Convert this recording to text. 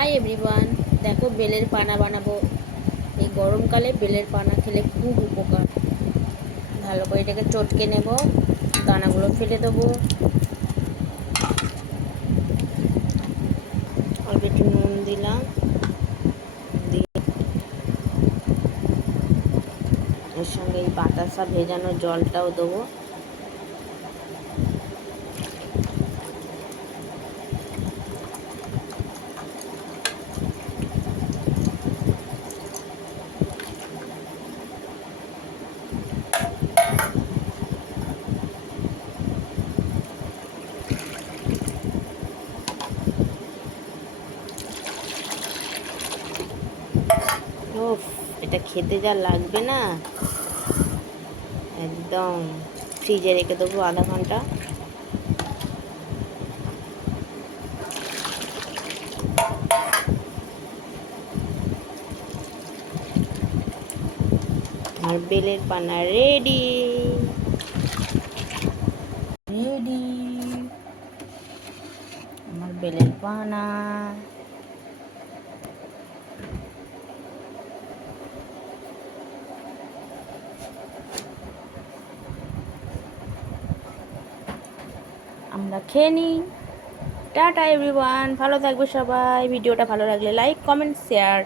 Hi everyone, দেখো বেলের পানা বানাবো। এই গরমকালে বেলের পানা খেলে খুব উপকার। ভালো করে এটাকে চটকে নেব, দানাগুলো ফেলে দেবো। অল্প একটু নুন দিলাম, দিয়ে এর সঙ্গে এই বাতাসা ভেজানো জলটাও দেবো। ওফ, এটা খেতে যা লাগবে না, একদম। ফ্রিজে রেখে দেবো আধা ঘন্টা। আর বেলের পানা রেডি রেডি আমার বেলের পানা। আমরা খেয়ে নিই। টাটা এভরিওয়ান, ভালো থাকবে সবাই। ভিডিওটা ভালো লাগলে লাইক, কমেন্ট, শেয়ার।